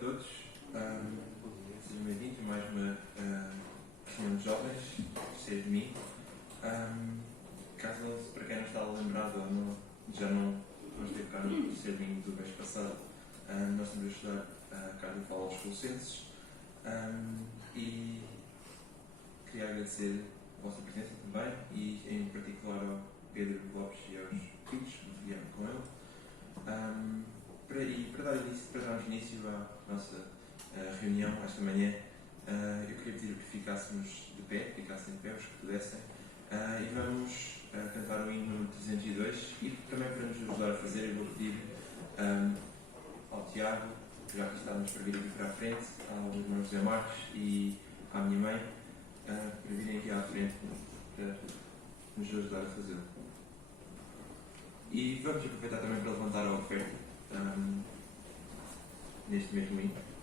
todos. Sejam bem-vindos a mais uma reunião de jovens, cheia de mim. Para quem não está lembrado ou não, já não esteve cá no terceiro domingo do mês passado, nós estamos a estudar a carta de Paulo aos Colossenses e queria agradecer a vossa presença também e em particular ao Pedro Lopes e aos filhos que vieram com ele. Para darmos início à nossa reunião esta manhã, eu queria pedir que ficássemos de pé, ficassem de pé os que pudessem, e vamos cantar o hino 302 e também para nos ajudar a fazer eu vou pedir ao Tiago, já que estávamos para vir aqui para a frente, ao irmão José Marques e à minha mãe, para virem aqui à frente para nos ajudar a fazê-lo. E vamos aproveitar também para levantar a oferta neste mesmo hino.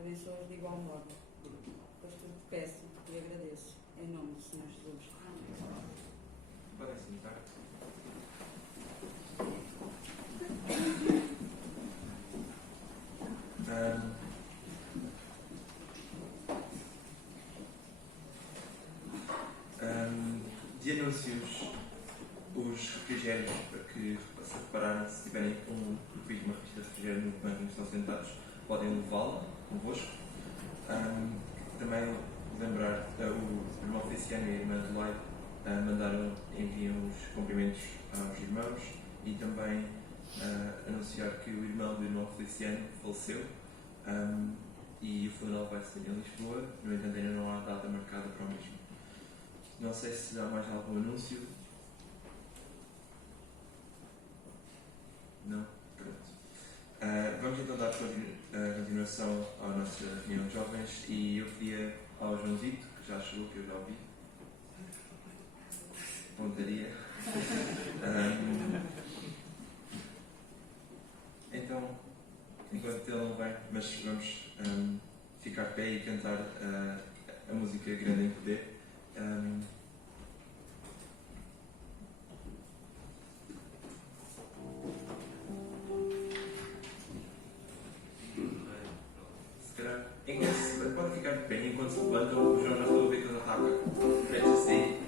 Abençoa-os de igual modo. Pois tudo peço e agradeço. Em nome do Senhor Jesus. Podem sentar. De anúncios os refrigérios para que se repararem, se tiverem uma revista de refrigério no banco onde estão sentados, podem levá-la convosco. Também lembrar o irmão Feliciano e a irmã Adelaide enviam os cumprimentos aos irmãos e também anunciar que o irmão do irmão Feliciano faleceu e o funeral vai ser em Lisboa, no entanto ainda não há data marcada para o mesmo. Não sei se há mais algum anúncio. Não? Pronto. Vamos então dar continuação à nossa reunião de jovens e eu pedia ao Joãozito, que já chegou, que eu já ouvi, pontaria. Então, enquanto ele não vem, mas vamos ficar de pé e cantar a música Grande em Poder. Se calhar, pode ficar de pé enquanto se levanta, o João já estou a ver que ele ataca. Parece assim.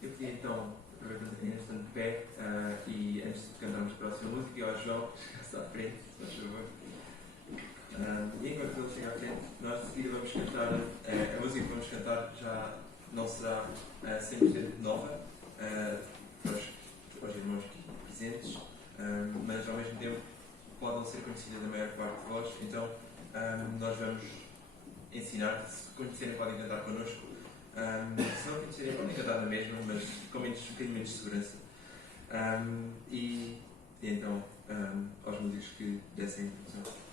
Eu queria então, aproveitar que ainda estamos de pé, e antes de cantarmos a próxima música, ao João, chegasse à frente, se faz favor. E enquanto ele chega à frente, nós de seguida vamos cantar, a música que vamos cantar já não será 100% nova para os irmãos presentes, mas ao mesmo tempo pode não ser conhecida da maior parte de vós, então nós vamos ensinar, se conhecerem podem cantar connosco, se não conhecerem podem cantar na mesma, mas com um bocadinho menos de segurança. E então, aos músicos que dessem a introdução.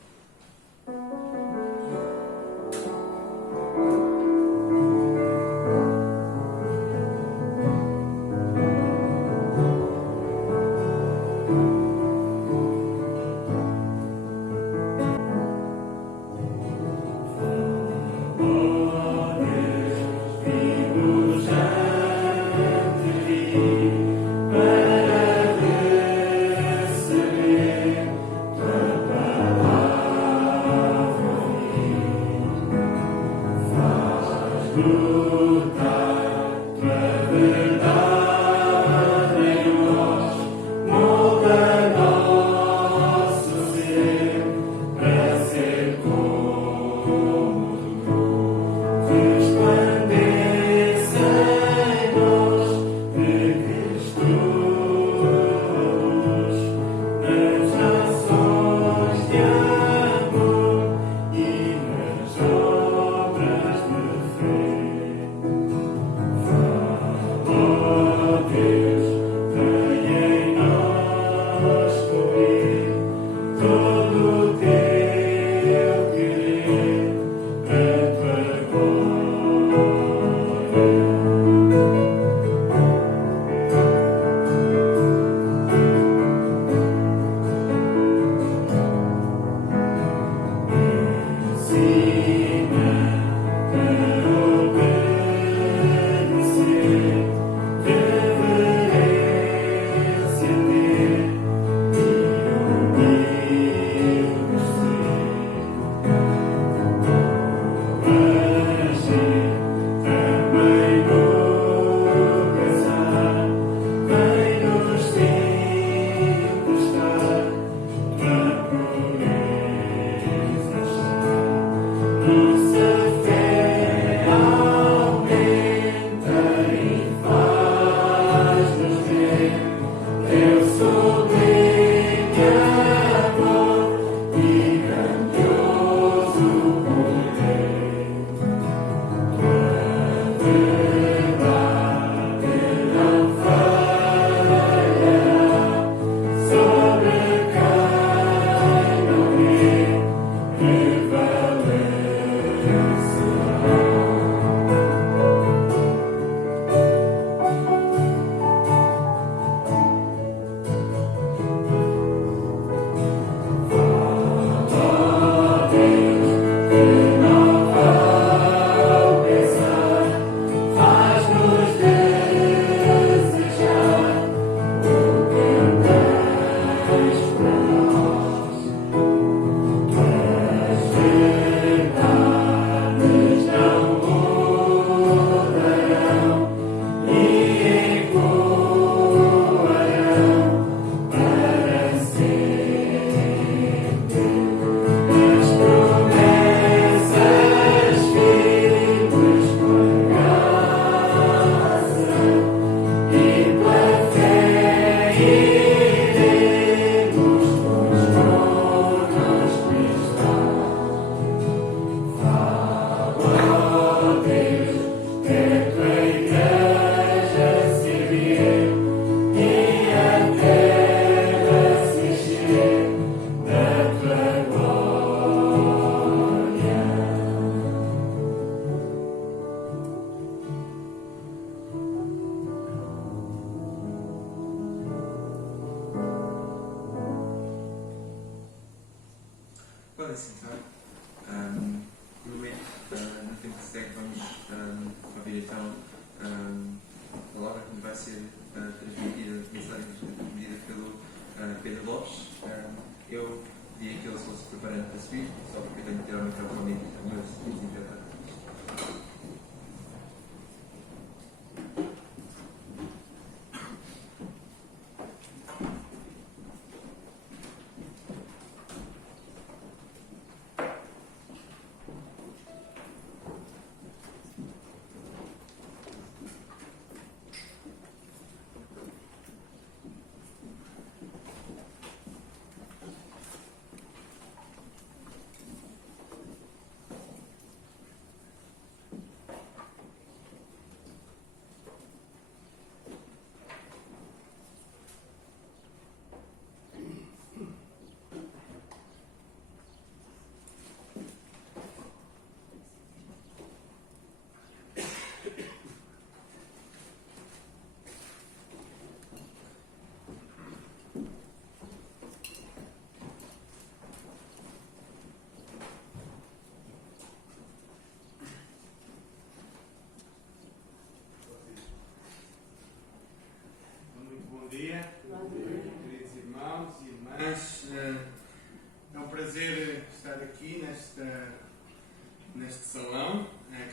Podem sentar. No tempo que segue, vamos ouvir então a palavra que nos vai ser transmitida, transmitida pelo Pedro Lopes. Eu pedi que ele fosse preparando para subir, só porque eu tenho que ter o microfone, mas desinfetar.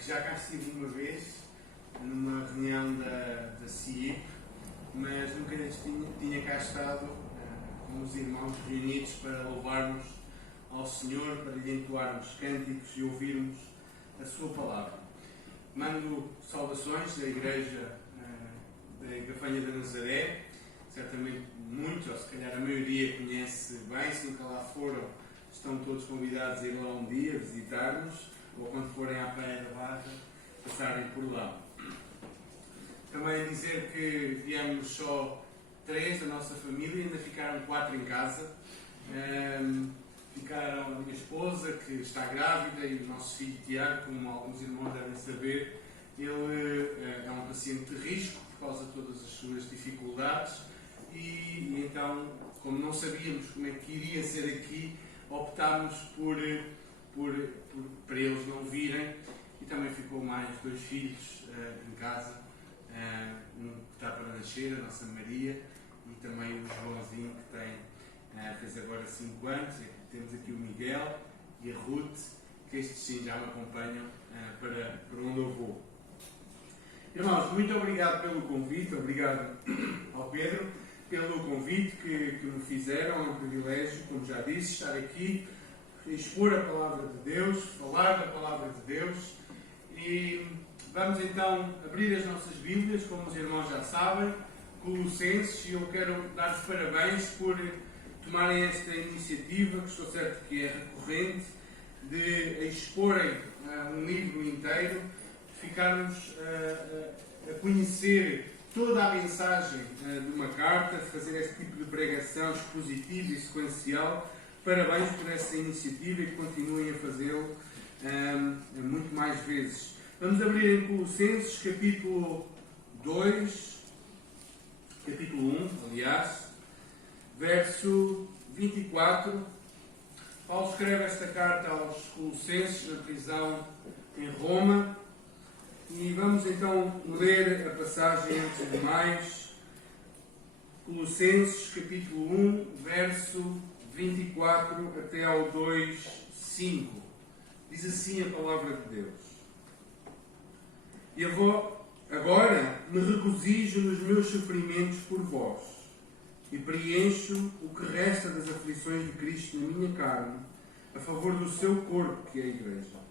que já cá estive uma vez, numa reunião da CIEP, mas nunca antes tinha cá estado com os irmãos reunidos para louvarmos ao Senhor, para lhe entoarmos cânticos e ouvirmos a sua palavra. Mando saudações da Igreja da Gafanha de Nazaré. Certamente muitos, ou se calhar a maioria, conhece bem. Se nunca lá foram, estão todos convidados a ir lá um dia visitar-nos, ou quando forem à Praia da Barra, passarem por lá. Também dizer que viemos só 3 da nossa família, ainda ficaram 4 em casa. Ficaram a minha esposa, que está grávida, e o nosso filho Tiago, como alguns irmãos devem saber. Ele é um paciente de risco por causa de todas as suas dificuldades e então, como não sabíamos como é que iria ser aqui, optámos para eles não virem, e também ficou mais 2 filhos em casa, um que está para nascer, a nossa Maria, e também o Joãozinho, que fez agora 5 anos. Temos aqui o Miguel e a Ruth, que estes sim já me acompanham para um louvor. Irmãos, muito obrigado pelo convite, obrigado ao Pedro pelo convite que me fizeram. É um privilégio, como já disse, estar aqui, expor a palavra de Deus, falar da palavra de Deus. E vamos então abrir as nossas Bíblias, como os irmãos já sabem, Colossenses, e eu quero dar-vos parabéns por tomarem esta iniciativa, que estou certo que é recorrente, de exporem um livro inteiro, ficarmos a conhecer toda a mensagem de uma carta, fazer este tipo de pregação expositiva e sequencial. Parabéns por essa iniciativa e que continuem a fazê-lo muito mais vezes. Vamos abrir em Colossenses, capítulo 2, capítulo 1, aliás, verso 24. Paulo escreve esta carta aos Colossenses na prisão em Roma, e vamos então ler a passagem antes de mais. Colossenses capítulo 1, verso 24 até ao 2:5. Diz assim a palavra de Deus: E agora me regozijo nos meus sofrimentos por vós, e preencho o que resta das aflições de Cristo na minha carne, a favor do seu corpo, que é a Igreja,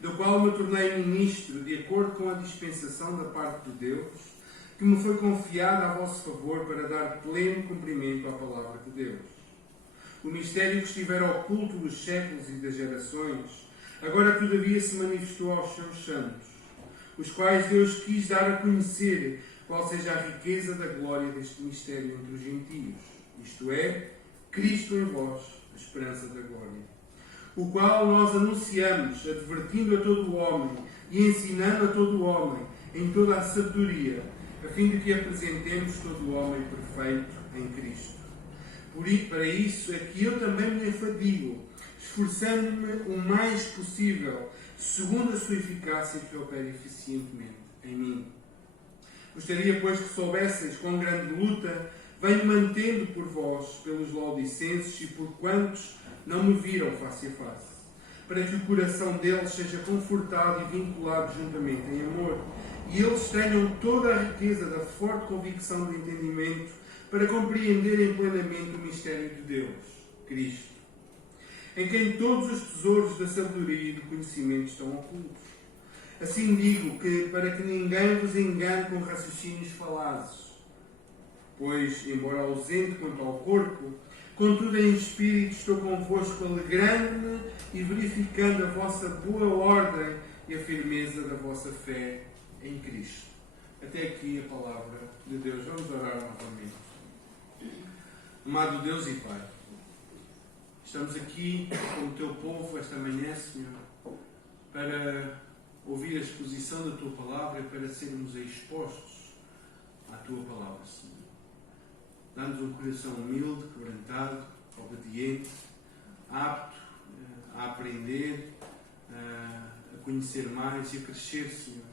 do qual me tornei ministro de acordo com a dispensação da parte de Deus, que me foi confiada a vosso favor para dar pleno cumprimento à palavra de Deus. O mistério que estivera oculto dos séculos e das gerações, agora todavia se manifestou aos seus santos, os quais Deus quis dar a conhecer qual seja a riqueza da glória deste mistério entre os gentios, isto é, Cristo em vós, a esperança da glória, o qual nós anunciamos, advertindo a todo o homem e ensinando a todo o homem em toda a sabedoria, a fim de que apresentemos todo o homem perfeito em Cristo. Para isso é que eu também me afadigo, esforçando-me o mais possível, segundo a sua eficácia que opera eficientemente em mim. Gostaria, pois, que soubesseis com grande luta venho mantendo por vós, pelos laodicenses e por quantos não me viram face a face, para que o coração deles seja confortado e vinculado juntamente em amor, e eles tenham toda a riqueza da forte convicção do entendimento, para compreenderem plenamente o mistério de Deus, Cristo, em quem todos os tesouros da sabedoria e do conhecimento estão ocultos. Assim digo que, para que ninguém vos engane com raciocínios falazes, pois, embora ausente quanto ao corpo, contudo em espírito estou convosco, alegrando-me e verificando a vossa boa ordem e a firmeza da vossa fé em Cristo. Até aqui a palavra de Deus. Vamos orar novamente. Amado Deus e Pai, estamos aqui com o Teu povo esta manhã, Senhor, para ouvir a exposição da Tua palavra e para sermos expostos à Tua palavra, Senhor. Dá-nos um coração humilde, quebrantado, obediente, apto a aprender, a conhecer mais e a crescer, Senhor,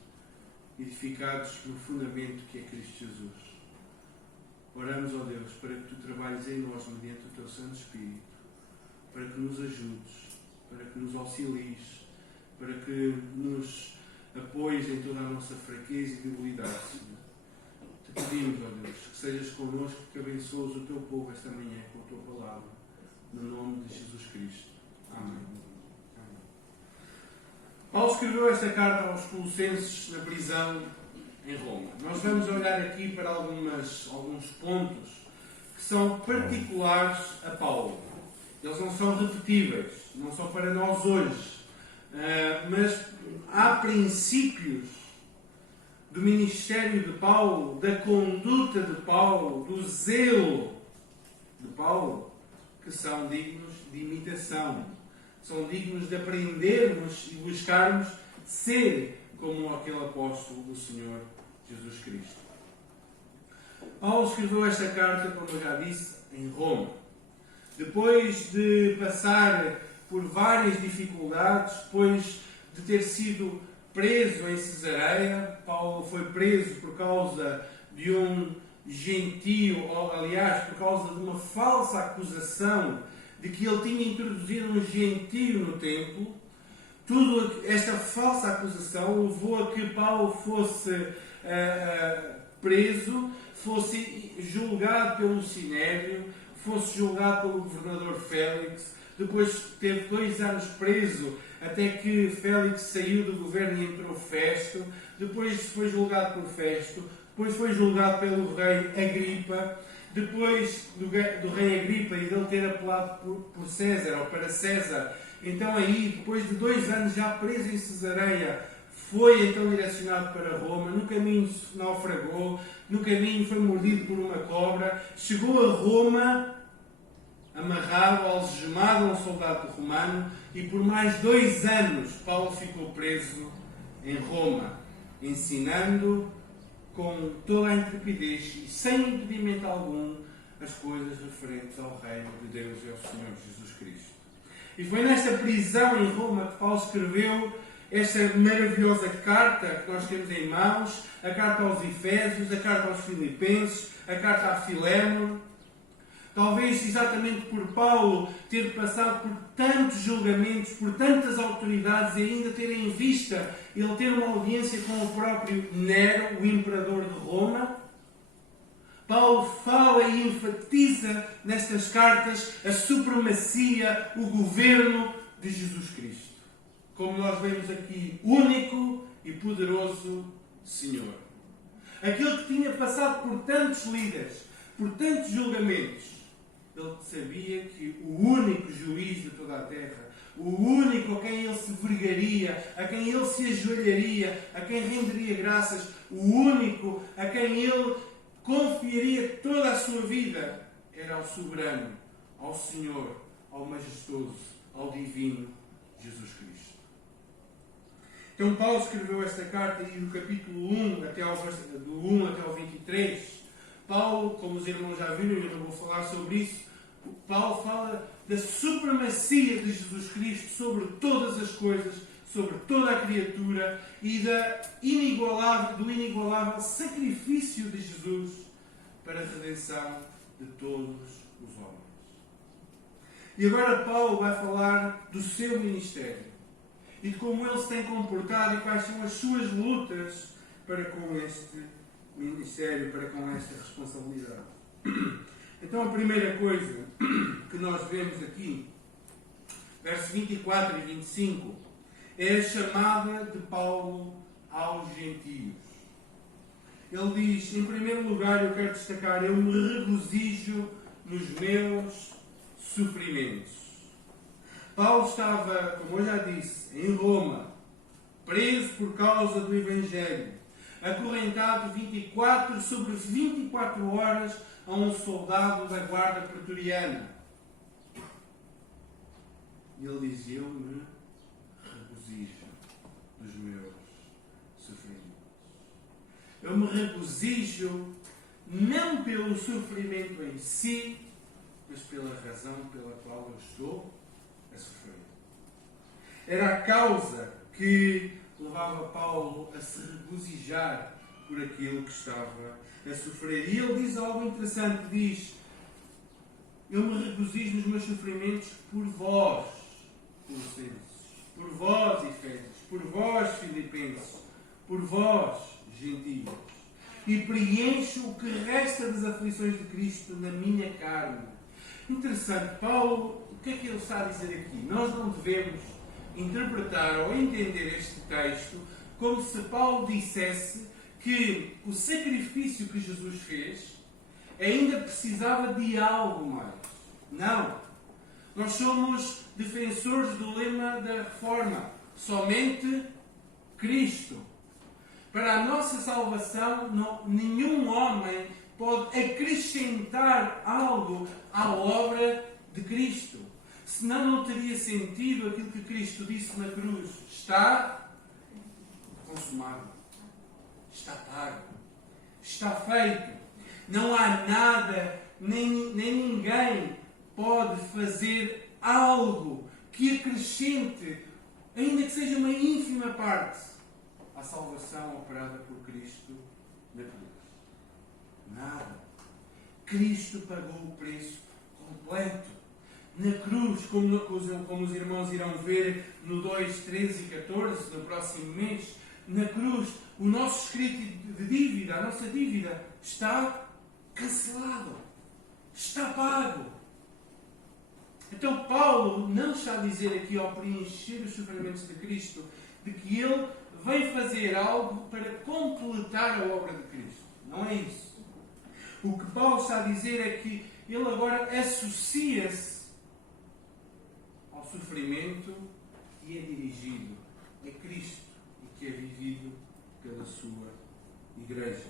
edificados no fundamento que é Cristo Jesus. Oramos, ó Deus, para que Tu trabalhes em nós mediante o Teu Santo Espírito, para que nos ajudes, para que nos auxilies, para que nos apoies em toda a nossa fraqueza e debilidade, Senhor. Te pedimos, ó Deus, que sejas connosco, que abençoes o teu povo esta manhã com a tua palavra, no nome de Jesus Cristo. Amém. Amém. Paulo escreveu esta carta aos Colossenses na prisão em Roma. Nós vamos olhar aqui para alguns pontos que são particulares a Paulo. Eles não são repetíveis, não são para nós hoje, mas há princípios do ministério de Paulo, da conduta de Paulo, do zelo de Paulo, que são dignos de imitação, são dignos de aprendermos e buscarmos ser como aquele apóstolo do Senhor Jesus Cristo. Paulo escreveu esta carta, como eu já disse, em Roma. Depois de passar por várias dificuldades, depois de ter sido preso em Cesareia, Paulo foi preso por causa de um gentio, ou aliás, por causa de uma falsa acusação de que ele tinha introduzido um gentio no templo. Esta falsa acusação levou a que Paulo fosse preso, fosse julgado pelo Sinédrio, fosse julgado pelo governador Félix. Depois teve 2 anos preso, até que Félix saiu do governo e entrou Festo. Depois foi julgado por Festo. Depois foi julgado pelo rei Agripa. Depois do rei Agripa e dele ter apelado por César, ou para César. Então aí, depois de 2 anos já preso em Cesareia, foi então direcionado para Roma. No caminho naufragou, no caminho foi mordido por uma cobra. Chegou a Roma, amarrado, algemado a um soldado romano, e por mais 2 anos Paulo ficou preso em Roma, ensinando com toda a intrepidez e sem impedimento algum as coisas referentes ao reino de Deus e ao Senhor Jesus Cristo. E foi nesta prisão em Roma que Paulo escreveu esta maravilhosa carta que nós temos em mãos, a carta aos Efésios, a carta aos Filipenses, a carta a Filémon. Talvez exatamente por Paulo ter passado por tantos julgamentos, por tantas autoridades e ainda ter em vista ele ter uma audiência com o próprio Nero, o imperador de Roma. Paulo fala e enfatiza nestas cartas a supremacia, o governo de Jesus Cristo. Como nós vemos aqui, único e poderoso Senhor. Aquele que tinha passado por tantos líderes, por tantos julgamentos, ele sabia que o único juiz de toda a terra, o único a quem ele se vergaria, a quem ele se ajoelharia, a quem renderia graças, o único a quem ele confiaria toda a sua vida, era ao soberano, ao Senhor, ao majestoso, ao divino Jesus Cristo. Então Paulo escreveu esta carta e no capítulo 1, do 1 até ao 23, Paulo, como os irmãos já viram, eu não vou falar sobre isso, Paulo fala da supremacia de Jesus Cristo sobre todas as coisas, sobre toda a criatura e do inigualável sacrifício de Jesus para a redenção de todos os homens. E agora Paulo vai falar do seu ministério e de como ele se tem comportado e quais são as suas lutas para com este ministério, para com esta responsabilidade. Então a primeira coisa que nós vemos aqui, versos 24 e 25, é a chamada de Paulo aos gentios. Ele diz, em primeiro lugar, eu quero destacar, eu me regozijo nos meus sofrimentos. Paulo estava, como eu já disse, em Roma, preso por causa do Evangelho, acorrentado 24 sobre 24 horas a um soldado da guarda pretoriana. E ele diz, eu me regozijo dos meus sofrimentos. Eu me regozijo não pelo sofrimento em si, mas pela razão pela qual eu estou a sofrer. Era a causa que levava Paulo a se regozijar por aquilo que estava a sofrer. E ele diz algo interessante, diz, eu me regozijo nos meus sofrimentos por vós, Colossenses, por vós, Efésios, por vós, filipenses, por vós, gentios, e preencho o que resta das aflições de Cristo na minha carne. Interessante, Paulo, o que é que ele está a dizer aqui? Nós não devemos interpretar ou entender este texto como se Paulo dissesse que o sacrifício que Jesus fez ainda precisava de algo mais. Não. Nós somos defensores do lema da Reforma. Somente Cristo. Para a nossa salvação, nenhum homem pode acrescentar algo à obra de Cristo. Senão não teria sentido aquilo que Cristo disse na cruz. Está consumado. Está pago. Está feito. Não há nada, nem ninguém pode fazer algo que acrescente, ainda que seja uma ínfima parte, à salvação operada por Cristo na cruz. Nada. Cristo pagou o preço completo. Na cruz, como os irmãos irão ver no 2, 13 e 14, no próximo mês, na cruz, o nosso escrito de dívida, a nossa dívida, está cancelado. Está pago. Então Paulo não está a dizer aqui, ao preencher os sofrimentos de Cristo, de que ele vem fazer algo para completar a obra de Cristo. Não é isso. O que Paulo está a dizer é que ele agora associa-se ao sofrimento que é dirigido a Cristo e que é vivido pela sua Igreja.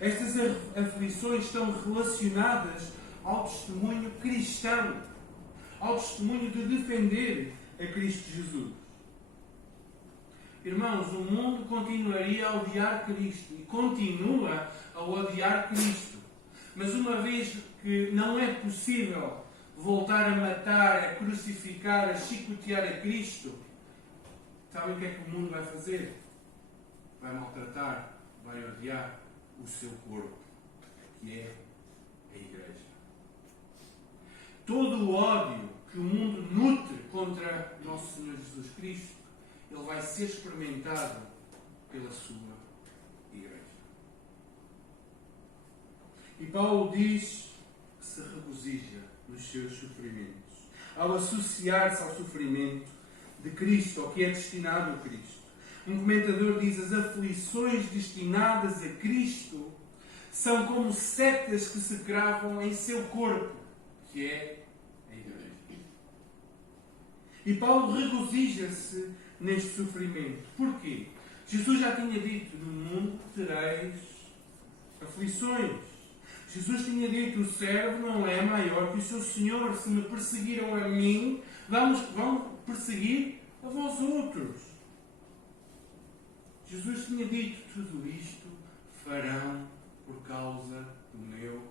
Estas aflições estão relacionadas ao testemunho cristão, ao testemunho de defender a Cristo Jesus. Irmãos, o mundo continuaria a odiar Cristo e continua a odiar Cristo. Mas uma vez que não é possível voltar a matar, a crucificar, a chicotear a Cristo, sabem o que é que o mundo vai fazer? Vai maltratar, vai odiar o seu corpo, que é a Igreja. Todo o ódio que o mundo nutre contra nosso Senhor Jesus Cristo, ele vai ser experimentado pela sua Igreja. E Paulo diz que se regozija nos seus sofrimentos, ao associar-se ao sofrimento de Cristo, ao que é destinado a Cristo. Um comentador diz: as aflições destinadas a Cristo são como setas que se cravam em seu corpo, que é a Igreja. E Paulo regozija-se neste sofrimento. Porquê? Jesus já tinha dito: no mundo tereis aflições. Jesus tinha dito: o servo não é maior que o seu Senhor. Se me perseguiram a mim, vão perseguir a vós outros. Jesus tinha dito: tudo isto farão por causa do meu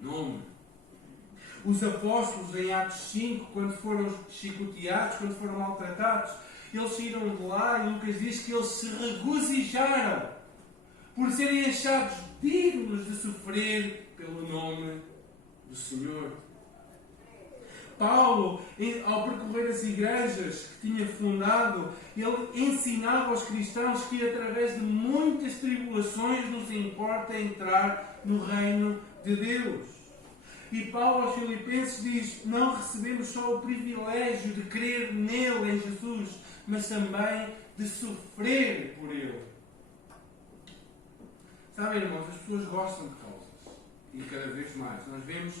nome. Os apóstolos, em Atos 5, quando foram chicoteados, quando foram maltratados, eles saíram de lá e Lucas diz que eles se regozijaram por serem achados dignos de sofrer pelo nome do Senhor. Paulo, ao percorrer as igrejas que tinha fundado, ele ensinava aos cristãos que através de muitas tribulações nos importa entrar no reino de Deus. E Paulo aos Filipenses diz: não recebemos só o privilégio de crer nele, em Jesus, mas também de sofrer por ele. Sabem, irmãos, as pessoas gostam de causas. E cada vez mais. Nós vemos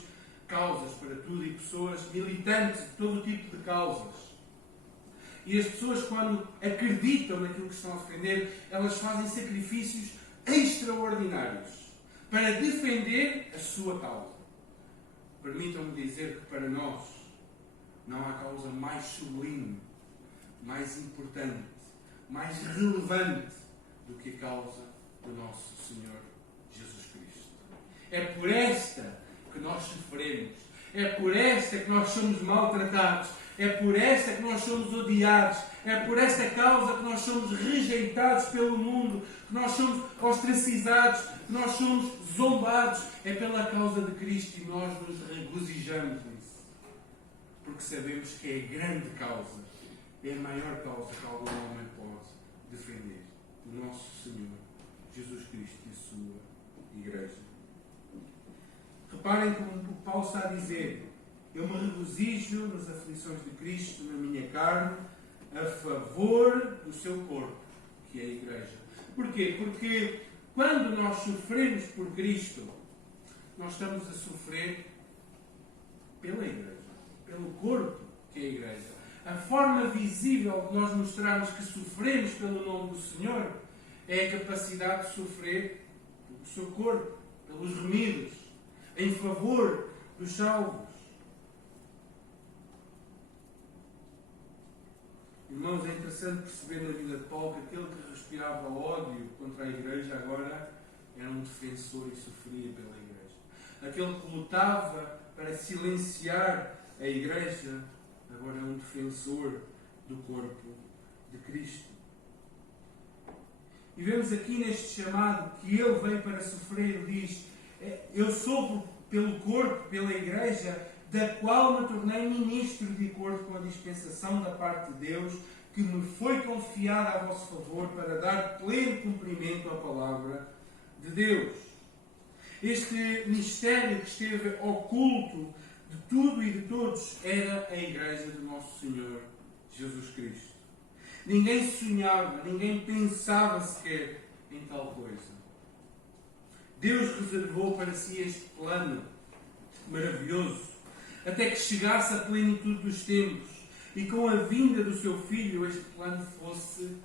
causas para tudo e pessoas militantes de todo tipo de causas. E as pessoas, quando acreditam naquilo que estão a defender, elas fazem sacrifícios extraordinários para defender a sua causa. Permitam-me dizer que para nós não há causa mais sublime, mais importante, mais relevante do que a causa do nosso Senhor Jesus Cristo. É por esta que nós sofremos, é por esta que nós somos maltratados, é por esta que nós somos odiados, é por esta causa que nós somos rejeitados pelo mundo, que nós somos ostracizados, que nós somos zombados. É pela causa de Cristo e nós nos regozijamos nisso. Porque sabemos que é a grande causa é a maior causa que algum homem pode defender. O nosso Senhor, Jesus Cristo e a sua Igreja. Reparem como Paulo está a dizer: eu me regozijo nas aflições de Cristo na minha carne, a favor do seu corpo, que é a Igreja. Porquê? Porque quando nós sofremos por Cristo, nós estamos a sofrer pela Igreja, pelo corpo, que é a Igreja. A forma visível de nós mostrarmos que sofremos pelo nome do Senhor é a capacidade de sofrer pelo seu corpo, pelos remidos, em favor dos salvos. Irmãos, é interessante perceber na vida de Paulo que aquele que respirava ódio contra a Igreja agora era um defensor e sofria pela Igreja. Aquele que lutava para silenciar a Igreja agora é um defensor do corpo de Cristo. E vemos aqui neste chamado que ele veio para sofrer. Ele diz: eu sofro pelo corpo, pela Igreja, da qual me tornei ministro de acordo com a dispensação da parte de Deus, que me foi confiada a vosso favor para dar pleno cumprimento à palavra de Deus. Este mistério que esteve oculto de tudo e de todos era a Igreja do nosso Senhor Jesus Cristo. Ninguém sonhava, ninguém pensava sequer em tal coisa. Deus reservou para si este plano maravilhoso, até que chegasse a plenitude dos tempos e com a vinda do seu Filho este plano fosse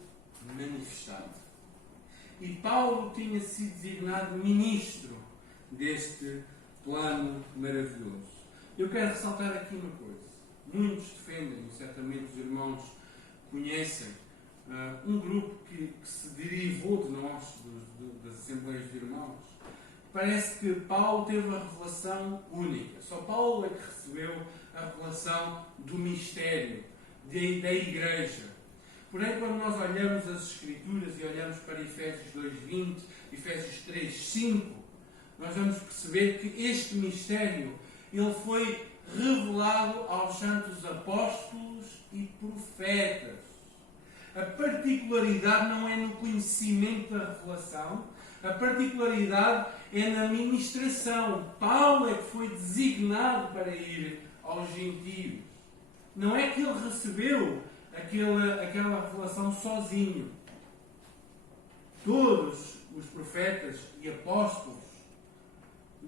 manifestado. E Paulo tinha sido designado ministro deste plano maravilhoso. Eu quero ressaltar aqui uma coisa. Muitos defendem, e certamente os irmãos conhecem, um grupo que se derivou de nós, das Assembleias de Irmãos. Parece que Paulo teve a revelação única. Só Paulo é que recebeu a revelação do mistério, da Igreja. Porém, quando nós olhamos as Escrituras e olhamos para Efésios 2:20, Efésios 3:5, nós vamos perceber que este mistério ele foi revelado aos santos apóstolos e profetas. A particularidade não é no conhecimento da revelação, a particularidade é na ministração. Paulo é que foi designado para ir aos gentios. Não é que ele recebeu aquela revelação sozinho. Todos os profetas e apóstolos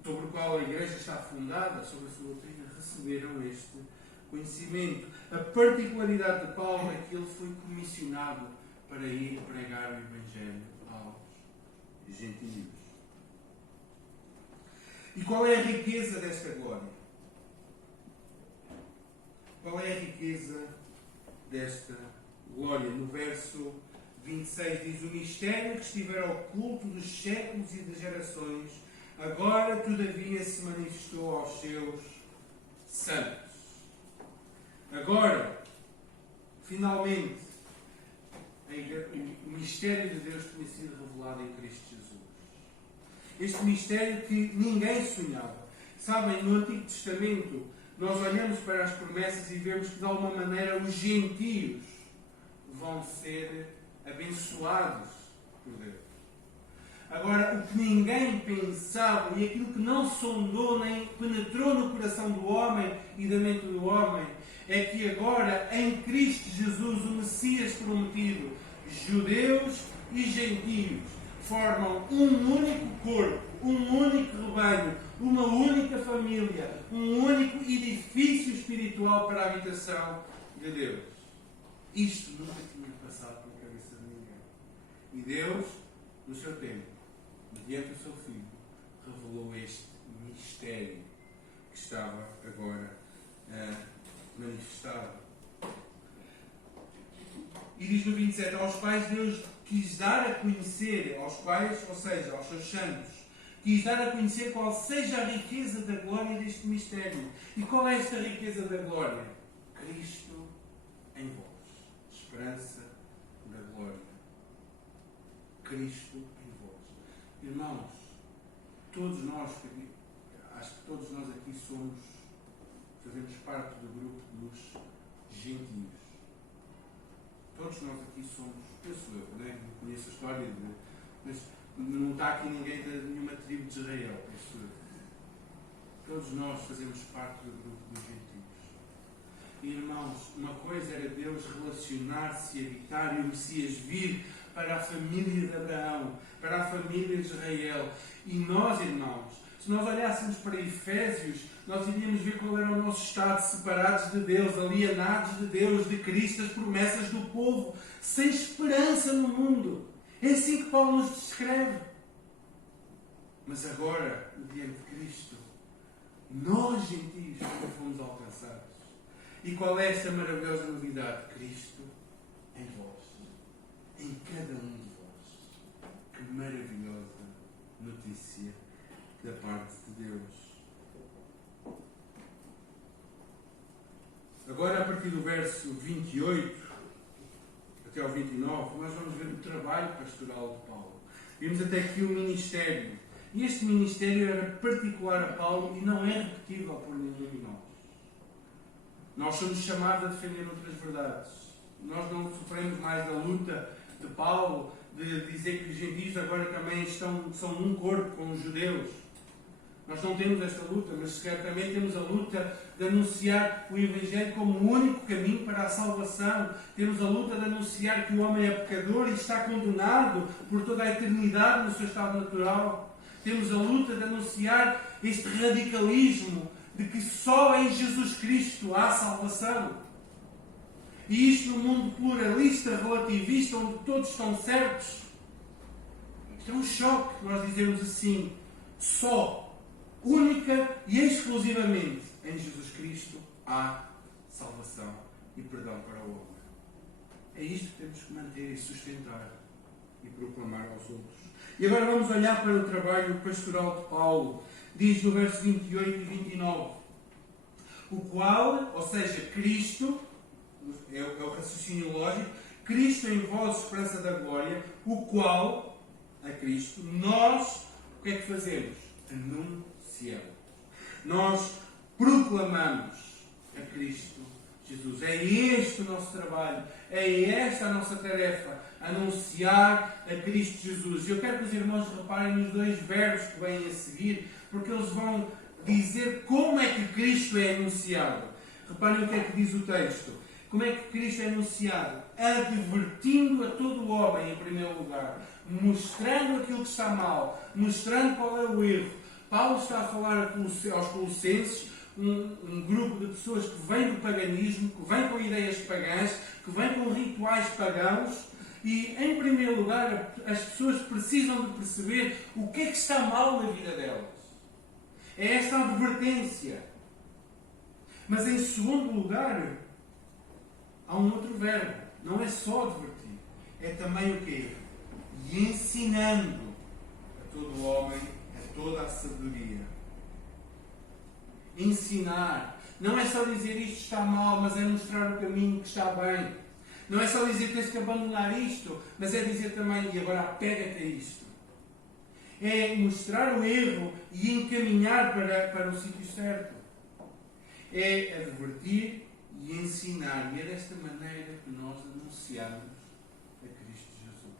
sobre o qual a Igreja está fundada, sobre a sua doutrina, receberam este conhecimento. A particularidade de Paulo é que ele foi comissionado para ir pregar o Evangelho aos gentios. E qual é a riqueza desta glória? Qual é a riqueza desta glória? No verso 26 diz: o mistério que estivera oculto dos séculos e das gerações, agora todavia se manifestou aos seus santos. Agora, finalmente, o mistério de Deus tinha sido revelado em Cristo Jesus. Este mistério que ninguém sonhava. Sabem, no Antigo Testamento, nós olhamos para as promessas e vemos que, de alguma maneira, os gentios vão ser abençoados por Deus. Agora, o que ninguém pensava e aquilo que não sondou nem penetrou no coração do homem e da mente do homem é que agora, em Cristo Jesus, o Messias prometido, judeus e gentios formam um único corpo, um único rebanho, uma única família, um único edifício espiritual para a habitação de Deus. Isto nunca tinha passado pela cabeça de ninguém. E Deus, no seu tempo, mediante o seu Filho, revelou este mistério que estava agora manifestado. E diz no 27, aos quais Deus quis dar a conhecer, aos quais, ou seja, aos seus santos, quis dar a conhecer qual seja a riqueza da glória deste mistério. E qual é esta riqueza da glória? Cristo em vós. Esperança da glória. Cristo em vós. Irmãos, todos nós, acho que todos nós aqui fazemos parte do grupo dos gentios. Todos nós aqui somos, penso eu, né? Não conheço a história, mas não está aqui ninguém de nenhuma tribo de Israel, penso eu. Todos nós fazemos parte do grupo dos gentios. E, irmãos, uma coisa era Deus relacionar-se, habitar e o Messias vir para a família de Abraão, para a família de Israel. E nós, irmãos, se nós olhássemos para Efésios, nós iríamos ver qual era o nosso estado, separados de Deus, alienados de Deus, de Cristo, as promessas do povo, sem esperança no mundo. É assim que Paulo nos descreve. Mas agora, diante de Cristo, nós, gentios, também fomos alcançados. E qual é esta maravilhosa novidade? Cristo em vós, em cada um de vós. Que maravilhosa notícia da parte de Deus. Agora, a partir do verso 28 até ao 29, nós vamos ver o trabalho pastoral de Paulo. Vimos até aqui o ministério. E este ministério era particular a Paulo e não é repetível por nenhum de nós. Nós somos chamados a defender outras verdades. Nós não sofremos mais da luta de Paulo de dizer que os gentios agora também são um corpo com os judeus. Nós não temos esta luta, mas certamente temos a luta de anunciar o Evangelho como o único caminho para a salvação. Temos a luta de anunciar que o homem é pecador e está condenado por toda a eternidade no seu estado natural. Temos a luta de anunciar este radicalismo de que só em Jesus Cristo há salvação. E isto num mundo pluralista, relativista, onde todos estão certos. Isto é um choque, nós dizemos assim, só, única e exclusivamente em Jesus Cristo há salvação e perdão para o homem. É isto que temos que manter e sustentar e proclamar aos outros. E agora vamos olhar para o trabalho pastoral de Paulo. Diz no verso 28 e 29. O qual, ou seja, Cristo, é o raciocínio lógico, Cristo em vós, esperança da glória, o qual, a Cristo, nós, o que é que fazemos? Anunciamos. Nós proclamamos a Cristo Jesus. É este o nosso trabalho, é esta a nossa tarefa, anunciar a Cristo Jesus. Eu quero que os irmãos reparem nos dois verbos que vêm a seguir, porque eles vão dizer como é que Cristo é anunciado. Reparem o que é que diz o texto. Como é que Cristo é anunciado? Advertindo a todo o homem, em primeiro lugar, mostrando aquilo que está mal, mostrando qual é o erro. Paulo está a falar aos Colossenses, um grupo de pessoas que vêm do paganismo, que vêm com ideias pagãs, que vêm com rituais pagãos, e, em primeiro lugar, as pessoas precisam de perceber o que é que está mal na vida delas. É esta a advertência. Mas, em segundo lugar, há um outro verbo. Não é só advertir. É também o quê? E ensinando a todo o homem, a toda a sabedoria. Ensinar. Não é só dizer isto está mal, mas é mostrar o caminho que está bem. Não é só dizer que tens que abandonar isto, mas é dizer também, e agora apega-te a isto. É mostrar o erro e encaminhar para o sítio certo. É advertir e ensinar. E é desta maneira que nós anunciamos a Cristo Jesus.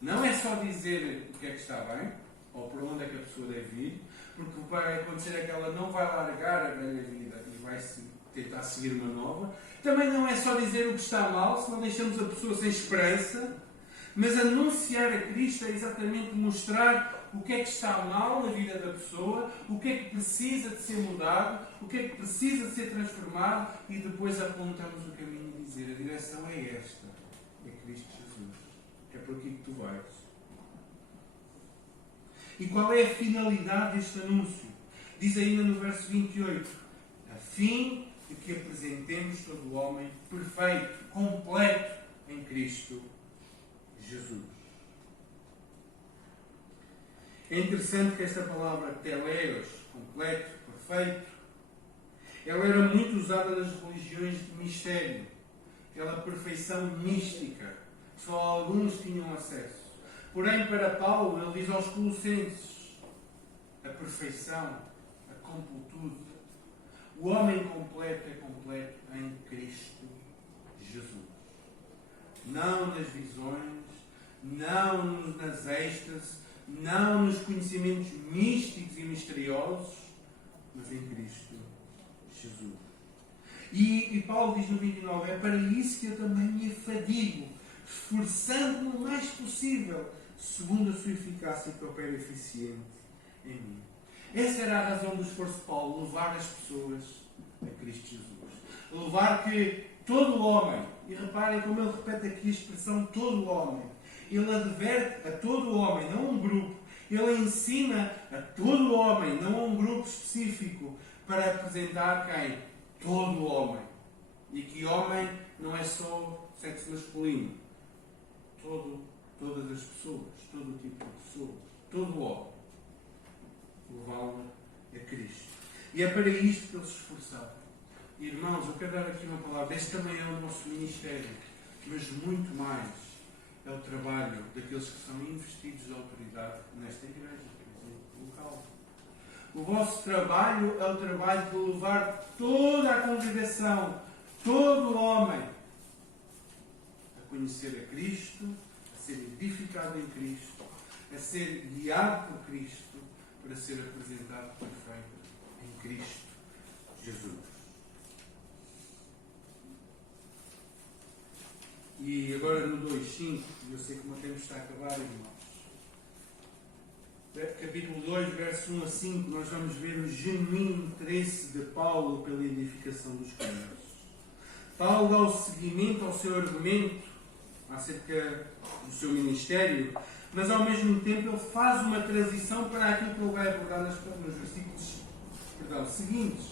Não é só dizer o que é que está bem, ou por onde é que a pessoa deve ir, porque vai acontecer é que ela não vai largar a velha vida e vai tentar seguir uma nova. Também não é só dizer o que está mal, senão deixamos a pessoa sem esperança. Mas anunciar a Cristo é exatamente mostrar o que é que está mal na vida da pessoa, o que é que precisa de ser mudado, o que é que precisa de ser transformado, e depois apontamos o caminho e dizer: a direção é esta, é Cristo Jesus. É por aqui que tu vais. E qual é a finalidade deste anúncio? Diz ainda no verso 28, a fim de que apresentemos todo o homem perfeito, completo em Cristo Jesus. É interessante que esta palavra teleios, completo, perfeito, ela era muito usada nas religiões de mistério, aquela perfeição mística, que só alguns tinham acesso. Porém, para Paulo, ele diz aos Colossenses, a perfeição, a completude. O homem completo é completo em Cristo Jesus. não nas visões, não nas êxtases, não nos conhecimentos místicos e misteriosos, mas em Cristo Jesus. E Paulo diz no 29, é para isso que eu também me afadigo, esforçando-me o mais possível, segundo a sua eficácia que opera eficiente em mim. Essa era a razão do esforço de Paulo, levar as pessoas a Cristo Jesus. Levar que todo o homem, e reparem como ele repete aqui a expressão todo o homem, ele adverte a todo o homem, não a um grupo, ele ensina a todo o homem, não a um grupo específico, para apresentar quem? Todo o homem. E que homem não é só sexo masculino. Todas as pessoas, todo o tipo de pessoas, todo o homem. Levá-lo a Cristo. E é para isto que ele se esforçava. Irmãos, eu quero dar aqui uma palavra. Este também é o nosso ministério. Mas muito mais é o trabalho daqueles que são investidos de autoridade nesta igreja, por exemplo, local. O vosso trabalho é o trabalho de levar toda a congregação, todo o homem, a conhecer a Cristo, a ser edificado em Cristo, a ser guiado por Cristo, para ser apresentado perfeito em Cristo Jesus. E agora no 2:5, eu sei que o meu tempo está a acabar, irmãos. Capítulo 2, verso 1 a 5, nós vamos ver o genuíno interesse de Paulo pela edificação dos crentes. Paulo dá o seguimento ao seu argumento acerca do seu ministério, mas ao mesmo tempo ele faz uma transição para aquilo que ele vai abordar nos versículos seguintes,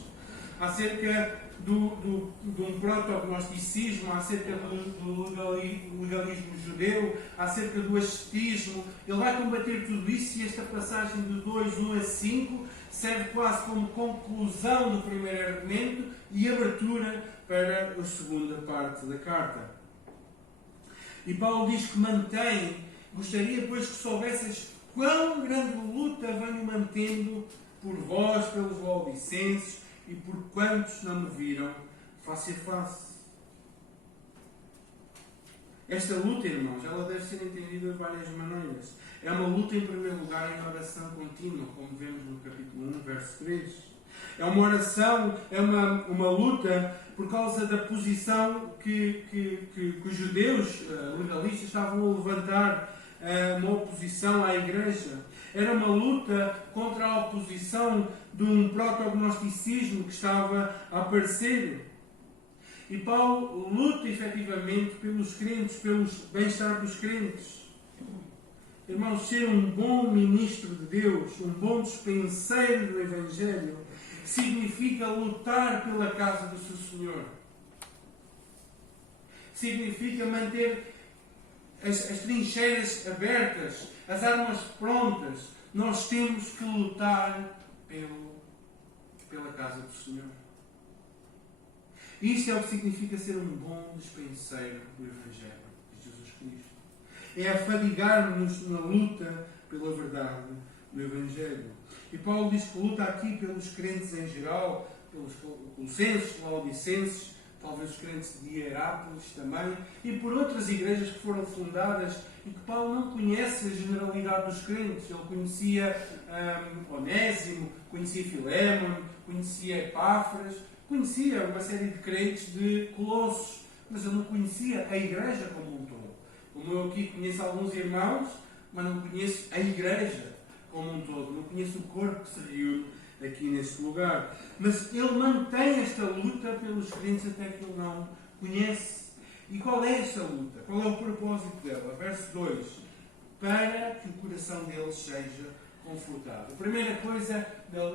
acerca de um proto-gnosticismo, acerca do legalismo judeu, acerca do ascetismo. Ele vai combater tudo isso e esta passagem de 2:1 a 5 serve quase como conclusão do primeiro argumento e abertura para a segunda parte da carta. E Paulo diz que gostaria, pois, que soubesseis quão grande luta venho mantendo por vós, pelos laodicenses, e por quantos não me viram face a face. Esta luta, irmãos, ela deve ser entendida de várias maneiras. É uma luta, em primeiro lugar, em oração contínua, como vemos no capítulo 1, verso 3. É uma oração, é uma luta por causa da posição que os judeus legalistas estavam a levantar, uma oposição à Igreja. Era uma luta contra a oposição de um proto-gnosticismo que estava a aparecer. E Paulo luta efetivamente pelos crentes, pelo bem-estar dos crentes. Irmãos, ser um bom ministro de Deus, um bom dispenseiro do Evangelho, significa lutar pela casa do seu Senhor. Significa manter as trincheiras abertas, as armas prontas. Nós temos que lutar pela casa do Senhor. Isto é o que significa ser um bom dispenseiro do Evangelho de Jesus Cristo. É afadigar-nos na luta pela verdade do Evangelho. E Paulo diz que luta aqui pelos crentes em geral, pelos colossenses, laodicenses, talvez os crentes de Hierápolis também, e por outras igrejas que foram fundadas e que Paulo não conhece a generalidade dos crentes. Ele conhecia Onésimo, conhecia Filémon, conhecia Epáfras, conhecia uma série de crentes de Colossos, mas ele não conhecia a igreja como um todo. Como eu aqui conheço alguns irmãos, mas não conheço a igreja como um todo, não conheço o corpo que se reúne aqui neste lugar. Mas ele mantém esta luta pelos crentes até que ele não conhece. E qual é esta luta? Qual é o propósito dela? Verso 2. Para que o coração deles seja confortado. A primeira coisa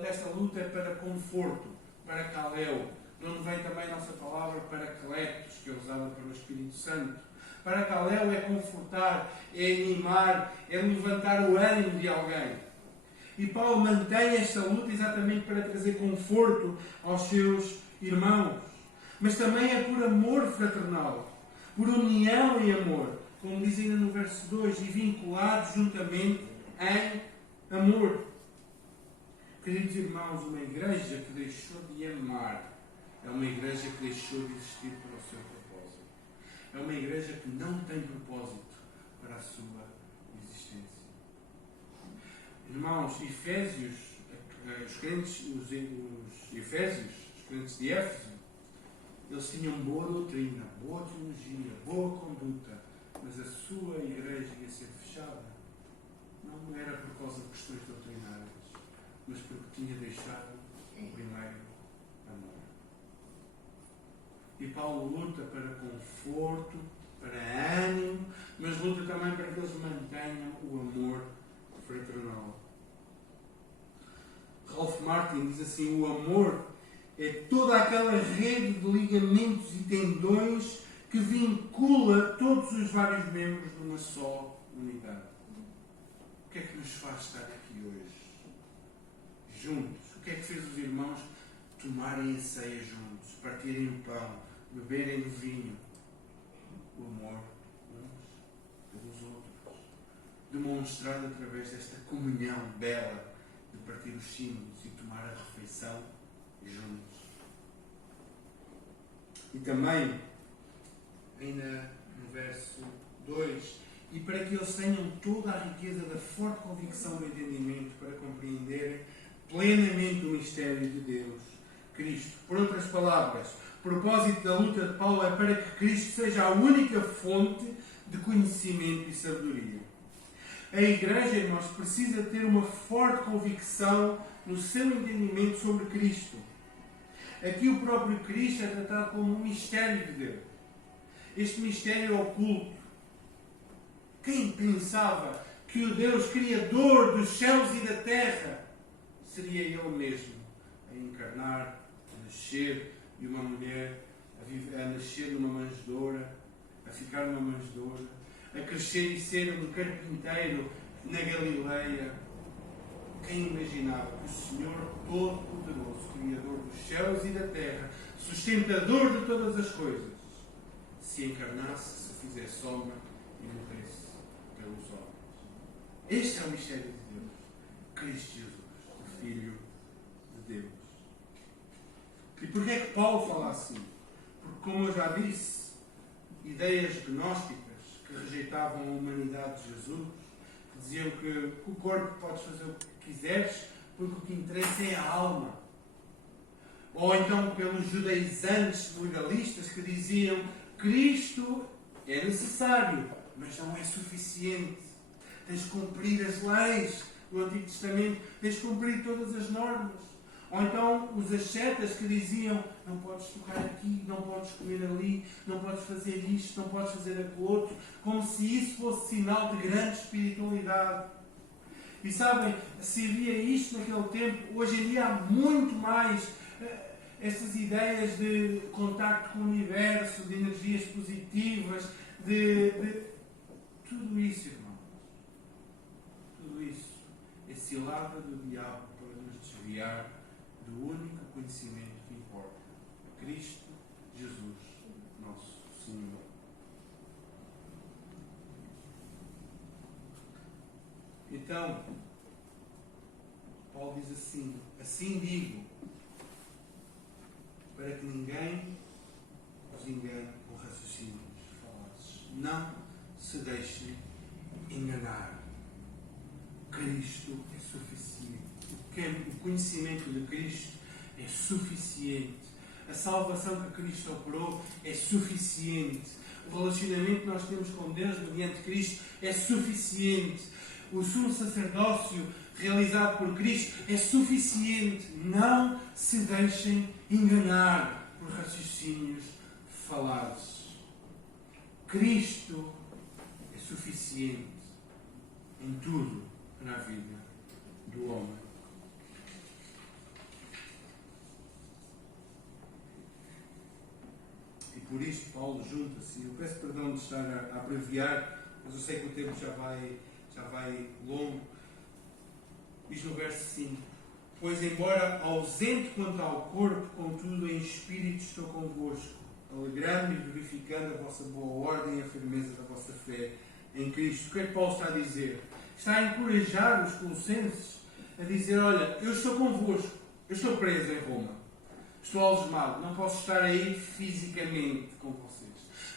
desta luta é para conforto, para caleu. De onde vem também a nossa palavra para cleptos, que é usada pelo Espírito Santo. Para caleu é confortar, é animar, é levantar o ânimo de alguém. E Paulo mantém esta luta exatamente para trazer conforto aos seus irmãos. Mas também é por amor fraternal, por união em amor, como diz ainda no verso 2, e vinculados juntamente em amor. Queridos irmãos, uma igreja que deixou de amar é uma igreja que deixou de existir para o seu propósito. É uma igreja que não tem propósito para a sua existência. Irmãos, Efésios, os crentes de Éfeso, eles tinham boa doutrina, boa teologia, boa conduta, mas a sua igreja ia ser fechada. Não era por causa de questões doutrinárias, mas porque tinha deixado o primeiro amor. E Paulo luta para conforto, para ânimo, mas luta também para que eles mantenham o amor fraternal. Ralph Martin diz assim: o amor é toda aquela rede de ligamentos e tendões que vincula todos os vários membros numa só unidade. O que é que nos faz estar aqui hoje? Juntos. O que é que fez os irmãos tomarem a ceia juntos, partirem o pão, beberem do vinho? O amor uns pelos outros. Demonstrado através desta comunhão bela de partir os símbolos e tomar a refeição juntos. E também, ainda no verso 2, e para que eles tenham toda a riqueza da forte convicção do entendimento para compreenderem plenamente o mistério de Deus, Cristo. Por outras palavras, o propósito da luta de Paulo é para que Cristo seja a única fonte de conhecimento e sabedoria. A Igreja, irmãos, precisa ter uma forte convicção no seu entendimento sobre Cristo. Aqui o próprio Cristo é tratado como um mistério de Deus. Este mistério oculto. Quem pensava que o Deus Criador dos céus e da terra seria Ele mesmo a encarnar, a nascer de uma mulher, a nascer numa manjedoura, a ficar numa manjedoura, a crescer e ser um carpinteiro na Galileia? Quem imaginava que o Senhor Todo-Poderoso, Criador dos céus e da terra, sustentador de todas as coisas, se encarnasse, se fizesse homem e morresse pelos homens? Este é o mistério de Deus. Cristo Jesus, o Filho de Deus. E porquê é que Paulo fala assim? Porque, como eu já disse, ideias gnósticas que rejeitavam a humanidade de Jesus, que diziam que o corpo podes fazer o que quiseres, porque o que interessa é a alma. Ou então pelos judaizantes legalistas que diziam: Cristo é necessário, mas não é suficiente. Tens de cumprir as leis do Antigo Testamento, tens de cumprir todas as normas. Ou então os ascetas que diziam: não podes tocar aqui, não podes comer ali, não podes fazer isto, não podes fazer aquilo outro, como se isso fosse sinal de grande espiritualidade. E sabem, se havia isto naquele tempo, hoje em dia há muito mais estas ideias de contacto com o universo, de energias positivas, de tudo isso, irmãos. Tudo isso é cilada do diabo para nos desviar do único conhecimento que importa: Cristo Jesus, nosso Senhor. Então, Paulo diz assim: assim digo, para que ninguém os engane com raciocínios falazes. Não se deixem enganar. Cristo é suficiente. O conhecimento de Cristo é suficiente. A salvação que Cristo operou é suficiente. O relacionamento que nós temos com Deus mediante Cristo é suficiente. O sumo sacerdócio realizado por Cristo é suficiente. Não se deixem enganar por raciocínios falazes. Cristo é suficiente em tudo na vida do homem. E por isto Paulo junta-se. Eu peço perdão de estar a abreviar, mas eu sei que o tempo já vai longo. Diz no verso 5: pois embora ausente quanto ao corpo, contudo em espírito estou convosco, alegrando-me e verificando a vossa boa ordem e a firmeza da vossa fé em Cristo. O que é que Paulo está a dizer? Está a encorajar os colossenses a dizer: olha, eu estou convosco, eu estou preso em Roma, estou algemado, não posso estar aí fisicamente com vocês,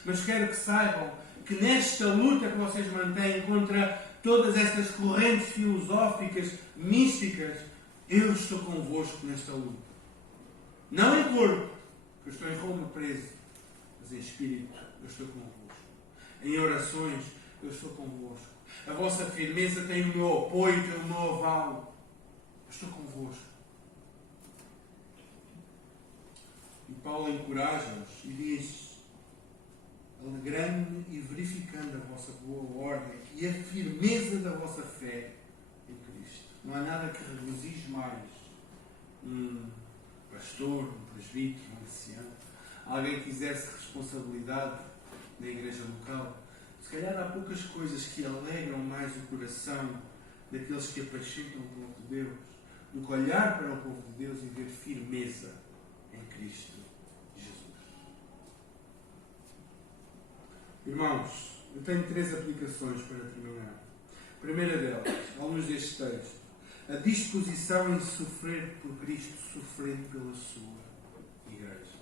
Mas quero que saibam que nesta luta que vocês mantêm contra todas estas correntes filosóficas, místicas, eu estou convosco nesta luta. Não em corpo, que eu estou em Roma preso, mas em espírito eu estou convosco. Em orações eu estou convosco. A vossa firmeza tem o meu apoio, tem o meu aval. Eu estou convosco. E Paulo encoraja-nos e diz: alegrando-me e verificando a vossa boa ordem e a firmeza da vossa fé em Cristo. Não há nada que regozije mais um pastor, um presbítero, um ancião, alguém que exerce responsabilidade na igreja local. Se calhar há poucas coisas que alegram mais o coração daqueles que apacentam o povo de Deus do que olhar para o povo de Deus e ver firmeza em Cristo Jesus. Irmãos, eu tenho 3 aplicações para terminar. A primeira delas, à luz deste texto, a disposição em sofrer por Cristo, sofrendo pela sua igreja.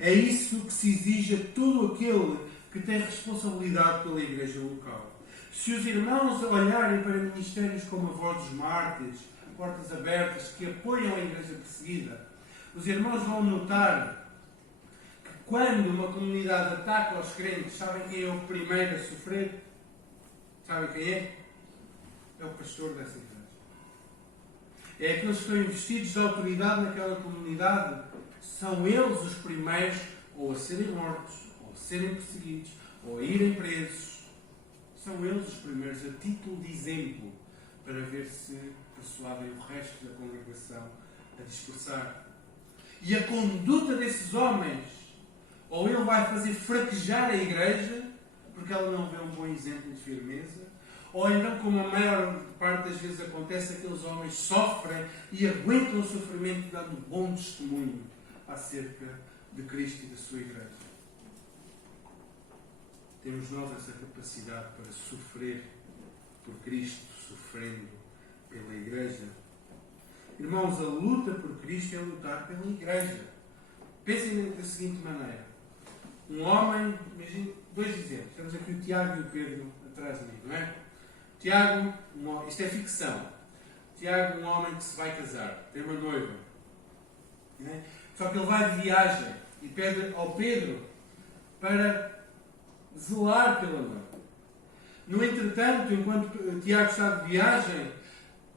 É isso que se exige a todo aquele que tem responsabilidade pela igreja local. Se os irmãos olharem para ministérios como a Voz dos Mártires, Portas Abertas, que apoiam a igreja perseguida, os irmãos vão notar que quando uma comunidade ataca os crentes, sabem quem é o primeiro a sofrer? Sabem quem é? É o pastor dessa igreja. É aqueles que estão investidos de autoridade naquela comunidade. São eles os primeiros ou a serem mortos, ou a serem perseguidos, ou a irem presos. São eles os primeiros, a título de exemplo, para ver se persuadem o resto da congregação a dispersar. E a conduta desses homens, ou ele vai fazer fraquejar a igreja, porque ela não vê um bom exemplo de firmeza, ou então, como a maior parte das vezes acontece, aqueles homens sofrem e aguentam o sofrimento dando bom testemunho acerca de Cristo e da sua igreja. Temos nós essa capacidade para sofrer por Cristo, sofrendo pela igreja. Irmãos, a luta por Cristo é lutar pela igreja. Pensem da seguinte maneira. Um homem, imagine 2 exemplos. Temos aqui o Tiago e o Pedro atrás de mim, não é? Tiago, isto é ficção. Tiago, um homem que se vai casar, tem uma noiva. Não é? Só que ele vai de viagem e pede ao Pedro para zelar pela noiva. No entretanto, enquanto Tiago está de viagem,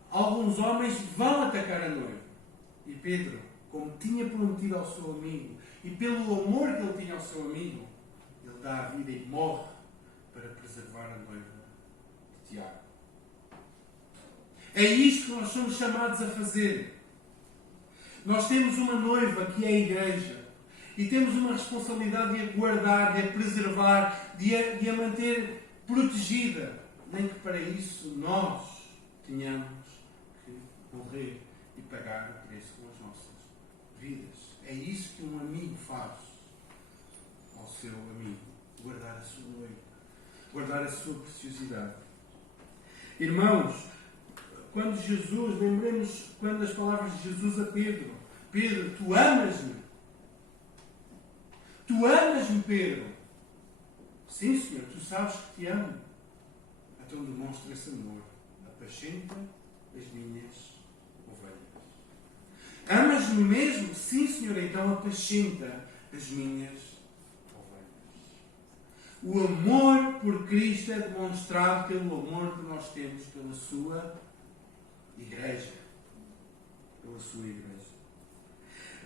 alguns homens vão atacar a noiva. E Pedro, como tinha prometido ao seu amigo, e pelo amor que ele tinha ao seu amigo, ele dá a vida e morre para preservar a noiva de Tiago. É isto que nós somos chamados a fazer. Nós temos uma noiva que é a igreja e temos uma responsabilidade de a guardar, de a preservar, de a manter protegida. Nem que para isso nós tenhamos que morrer e pagar o preço com as nossas vidas. É isso que um amigo faz ao seu amigo. Guardar a sua noiva. Guardar a sua preciosidade. Irmãos, quando Jesus, lembremos quando as palavras de Jesus a Pedro: Pedro, tu amas-me? Tu amas-me, Pedro? Sim, Senhor, tu sabes que te amo. Então demonstra esse amor. Apacenta as minhas ovelhas. Amas-me mesmo? Sim, Senhor, então apacenta as minhas ovelhas. O amor por Cristo é demonstrado pelo amor que nós temos pela sua igreja. Pela sua igreja.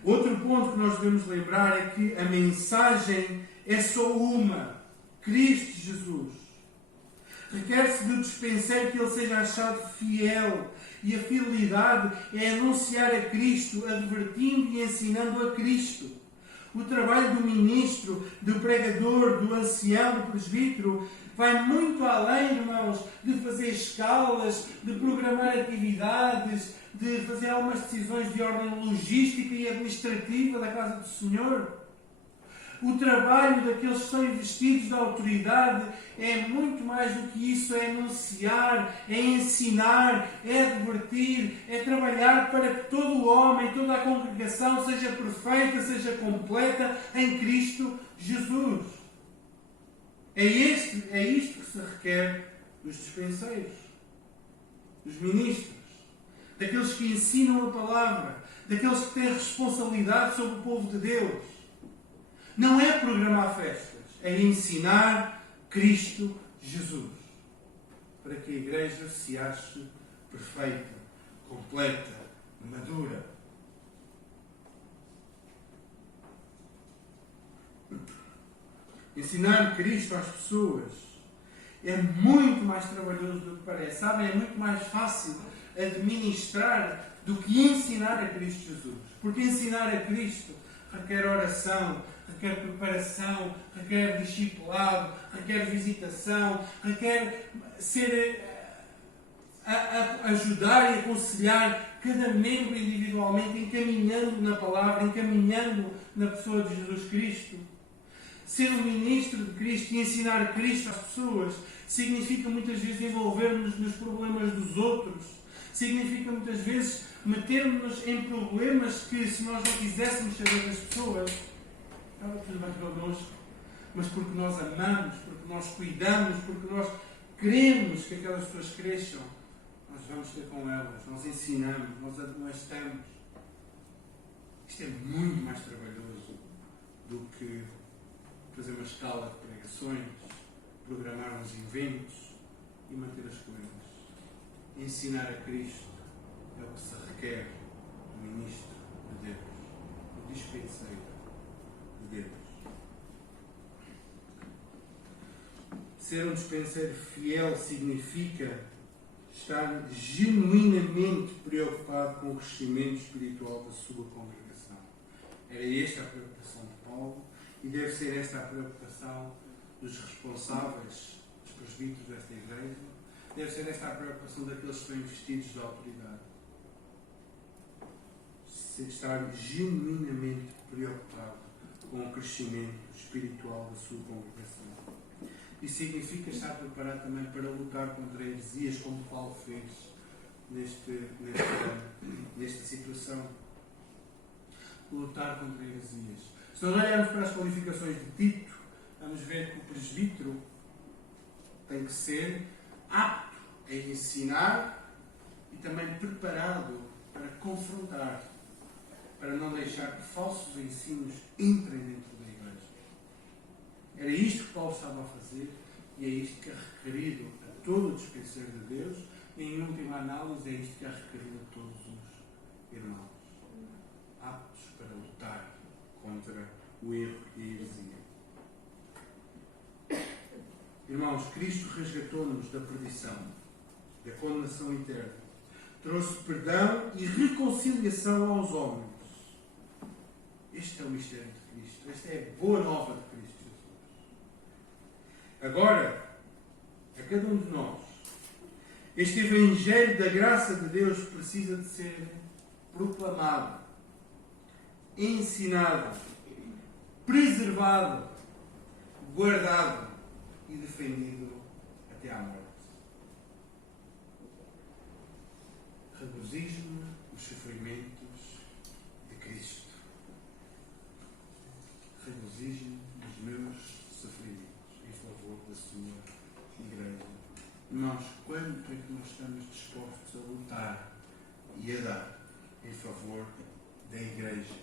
Outro ponto que nós devemos lembrar é que a mensagem é só uma: Cristo Jesus. Requer-se do dispenseiro que ele seja achado fiel, e a fidelidade é anunciar a Cristo, advertindo e ensinando a Cristo. O trabalho do ministro, do pregador, do ancião, do presbítero vai muito além, irmãos, de fazer escalas, de programar atividades, de fazer algumas decisões de ordem logística e administrativa da casa do Senhor. O trabalho daqueles que são investidos da autoridade é muito mais do que isso, é anunciar, é ensinar, é advertir, é trabalhar para que todo o homem, toda a congregação seja perfeita, seja completa em Cristo Jesus. É isto que se requer dos dispenseiros, dos ministros, daqueles que ensinam a palavra, daqueles que têm responsabilidade sobre o povo de Deus. Não é programar festas, é ensinar Cristo Jesus, para que a igreja se ache perfeita, completa, madura. Ensinar Cristo às pessoas é muito mais trabalhoso do que parece. Sabem, é muito mais fácil administrar do que ensinar a Cristo Jesus. Porque ensinar a Cristo requer oração, requer preparação, requer discipulado, requer visitação, requer ajudar e aconselhar cada membro individualmente, encaminhando na palavra, encaminhando na pessoa de Jesus Cristo. Ser um ministro de Cristo e ensinar Cristo às pessoas significa muitas vezes envolver-nos nos problemas dos outros. Significa muitas vezes metermos em problemas que, se nós não quiséssemos saber das pessoas, estava tudo bem connosco, mas porque nós amamos, porque nós cuidamos, porque nós queremos que aquelas pessoas cresçam, nós vamos ter com elas, nós ensinamos, nós admoestamos. Isto é muito mais trabalhoso do que fazer uma escala de pregações, programar uns eventos e manter as coisas. Ensinar a Cristo é o que se requer do ministro de Deus, do dispenseiro de Deus. Ser um dispenseiro fiel significa estar genuinamente preocupado com o crescimento espiritual da sua congregação. Era esta a preocupação de Paulo e deve ser esta a preocupação dos responsáveis, dos presbíteros desta igreja. Deve ser esta a preocupação daqueles que estão investidos da autoridade. Estar genuinamente preocupado com o crescimento espiritual da sua congregação. Isso significa estar preparado também para lutar contra heresias, como Paulo fez nesta situação. Lutar contra heresias. Se nós olharmos para as qualificações de Tito, vamos ver que o presbítero tem que ser apto a ensinar e também preparado para confrontar, para não deixar que falsos ensinos entrem dentro da igreja. Era isto que Paulo estava a fazer e é isto que é requerido a todo o dispenseiro de Deus e, em última análise, é isto que é requerido a todos os irmãos, aptos para lutar contra o erro e a heresia. Irmãos, Cristo resgatou-nos da perdição, da condenação eterna. Trouxe perdão e reconciliação aos homens. Este é o mistério de Cristo. Esta é a boa nova de Cristo Jesus. Agora, a cada um de nós, este Evangelho da graça de Deus precisa de ser proclamado, ensinado, preservado, guardado e defendido até à morte. Regozijo-me nos sofrimentos de Cristo. Regozijo-me nos meus sofrimentos em favor da sua igreja. Irmãos, quanto é que nós estamos dispostos a lutar e a dar em favor da igreja,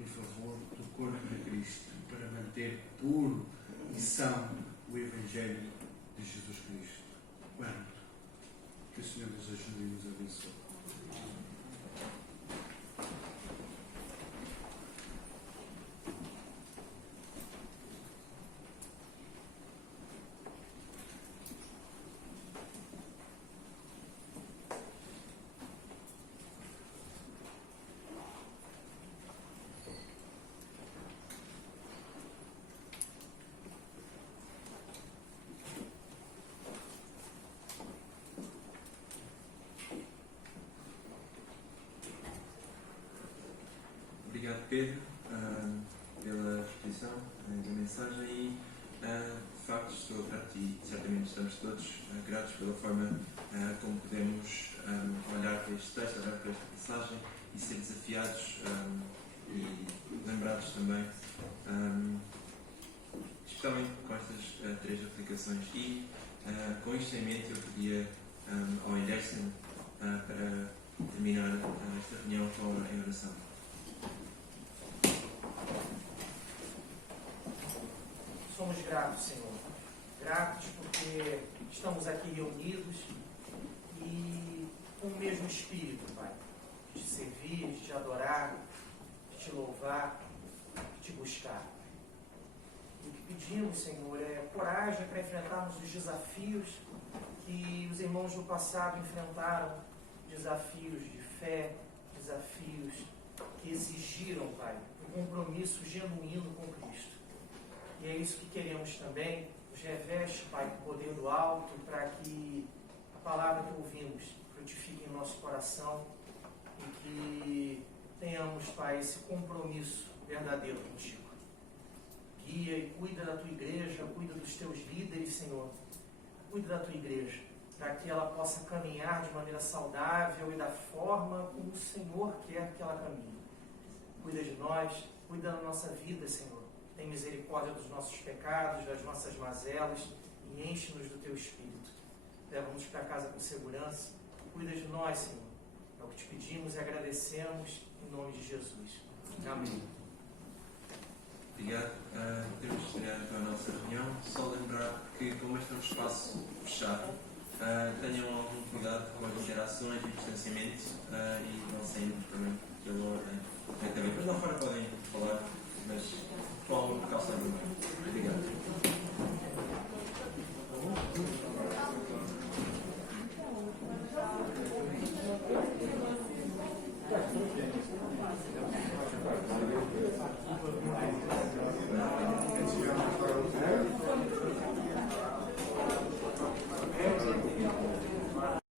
em favor do corpo de Cristo, para manter puro e são o Evangelho de Jesus Cristo? Quanto? Que o Senhor nos ajude e nos abençoe. Obrigado, Pedro. pela exposição da mensagem e, de facto, estou grato e certamente estamos todos gratos pela forma como podemos olhar para este texto, olhar para esta mensagem e ser desafiados e lembrados também, especialmente com estas 3 aplicações. E com isto em mente eu pedia ao Anderson para terminar esta reunião em oração. Somos gratos, Senhor. Gratos porque estamos aqui reunidos e com o mesmo espírito, Pai. De te servir, de te adorar, de te louvar, de te buscar. E o que pedimos, Senhor, é coragem para enfrentarmos os desafios que os irmãos do passado enfrentaram. Desafios de fé, desafios que exigiram, Pai, um compromisso genuíno com Cristo. E é isso que queremos também. Nos reveste, Pai, com o poder do alto, para que a palavra que ouvimos frutifique em nosso coração e que tenhamos, Pai, esse compromisso verdadeiro contigo. Guia e cuida da tua igreja, cuida dos teus líderes, Senhor. Cuida da tua igreja, para que ela possa caminhar de maneira saudável e da forma como o Senhor quer que ela caminhe. Cuida de nós, cuida da nossa vida, Senhor. Tem misericórdia dos nossos pecados, das nossas mazelas e enche-nos do teu Espírito. Leva-nos para casa com segurança. Cuida de nós, Senhor. É o que te pedimos e agradecemos em nome de Jesus. Amém. Obrigado. Temos de terminar então a nossa reunião. Só lembrar que, como este é um espaço fechado, tenham algum cuidado com as interações e o distanciamento e não saindo também pela ordem. Depois lá fora podem falar, mas com alguma precaução.